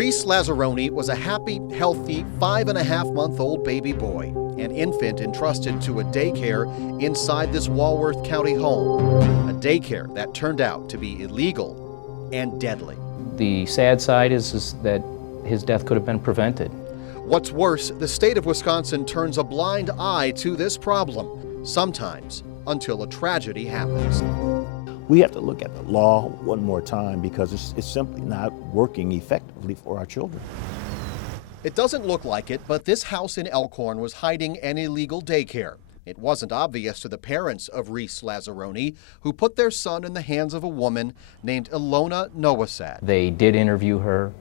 Reese Lazzaroni was a happy, healthy 5.5-month-old baby boy, an infant entrusted to a daycare inside this Walworth County home, a daycare that turned out to be illegal and deadly. The sad side is that his death could have been prevented. What's worse, the state of Wisconsin turns a blind eye to this problem, sometimes until a tragedy happens. We have to look at the law one more time because it's simply not working effectively for our children. It doesn't look like it, but this house in Elkhorn was hiding an illegal daycare. It wasn't obvious to the parents of Reese Lazzaroni, who put their son in the hands of a woman named Ilona Nowosad. They did interview her.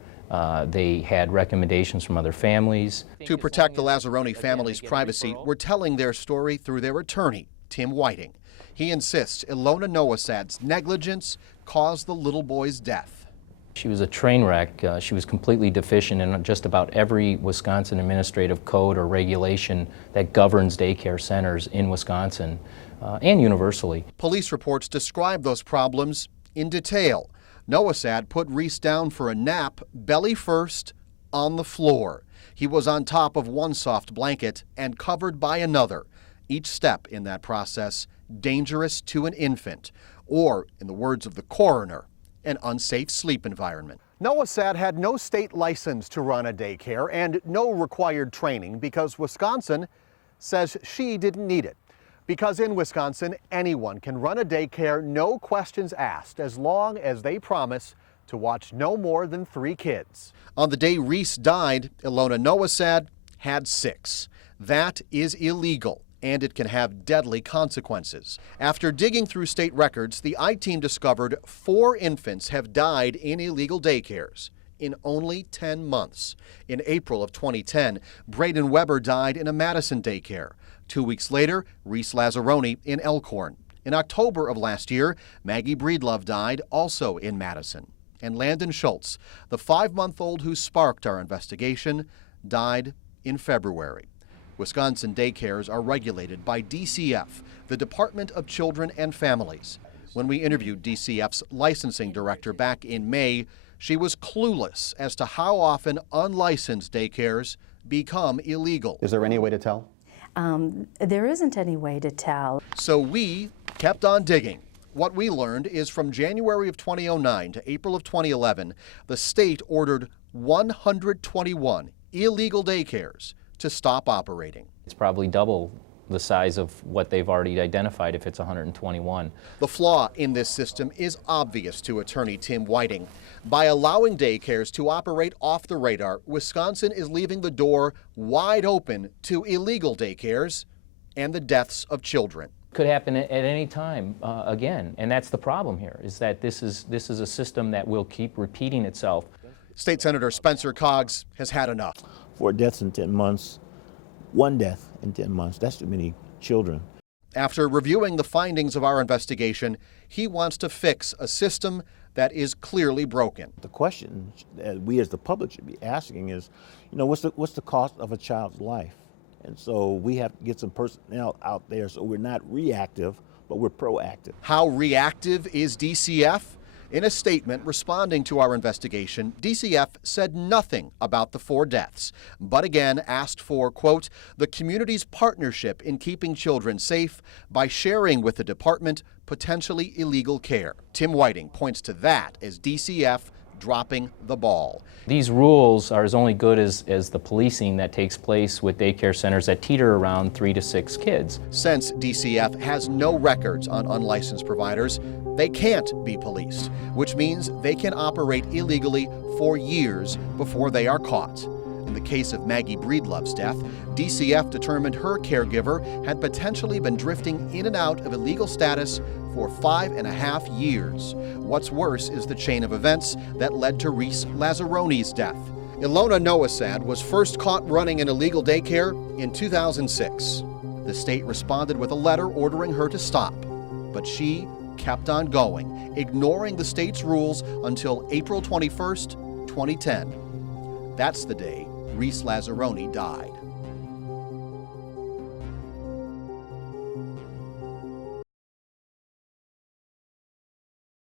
They had recommendations from other families. To protect the Lazzaroni family's privacy, we're telling their story through their attorney, Tim Whiting. He insists Ilona Nowosad's negligence caused the little boy's death. She was a train wreck. She was completely deficient in just about every Wisconsin administrative code or regulation that governs daycare centers in Wisconsin and universally. Police reports describe those problems in detail. Nowosad put Reese down for a nap, belly first, on the floor. He was on top of one soft blanket and covered by another. Each step in that process dangerous to an infant, or, in the words of the coroner, an unsafe sleep environment. Nowosad had no state license to run a daycare and no required training because Wisconsin says she didn't need it. Because in Wisconsin, anyone can run a daycare, no questions asked, as long as they promise to watch no more than 3 kids. On the day Reese died, Ilona Nowosad had 6. That is illegal, and it can have deadly consequences. After digging through state records, the I-Team discovered 4 infants have died in illegal daycares in only 10 months. In April of 2010, Braden Weber died in a Madison daycare. 2 weeks later, Reese Lazzaroni in Elkhorn. In October of last year, Maggie Breedlove died also in Madison. And Landon Schultz, the 5-month-old who sparked our investigation, died in February. Wisconsin daycares are regulated by DCF, the Department of Children and Families. When we interviewed DCF's licensing director back in May, she was clueless as to how often unlicensed daycares become illegal. Is there any way to tell? There isn't any way to tell. So we kept on digging. What we learned is from January of 2009 to April of 2011, the state ordered 121 illegal daycares to stop operating. It's probably double the size of what they've already identified if it's 121. The flaw in this system is obvious to attorney Tim Whiting. By allowing daycares to operate off the radar, Wisconsin is leaving the door wide open to illegal daycares and the deaths of children. Could happen at any time again, and that's the problem here, is that this is a system that will keep repeating itself. State Senator Spencer Coggs has had enough. 4 deaths in 10 months, 1 death in 10 months, that's too many children. After reviewing the findings of our investigation, he wants to fix a system that is clearly broken. The question that we as the public should be asking is, what's the cost of a child's life? And so we have to get some personnel out there so we're not reactive, but we're proactive. How reactive is DCF? In a statement responding to our investigation, DCF said nothing about the 4 deaths, but again asked for, quote, the community's partnership in keeping children safe by sharing with the department potentially illegal care. Tim Whiting points to that as DCF dropping the ball. These rules are as only good as the policing that takes place with daycare centers that teeter around 3 to 6 kids. Since DCF has no records on unlicensed providers, they can't be policed, which means they can operate illegally for years before they are caught. In the case of Maggie Breedlove's death, DCF determined her caregiver had potentially been drifting in and out of illegal status for 5.5 years. What's worse is the chain of events that led to Reese Lazzaroni's death. Ilona Nowosad was first caught running an illegal daycare in 2006. The state responded with a letter ordering her to stop, but she kept on going, ignoring the state's rules until April 21st, 2010. That's the day Reese Lazzaroni died.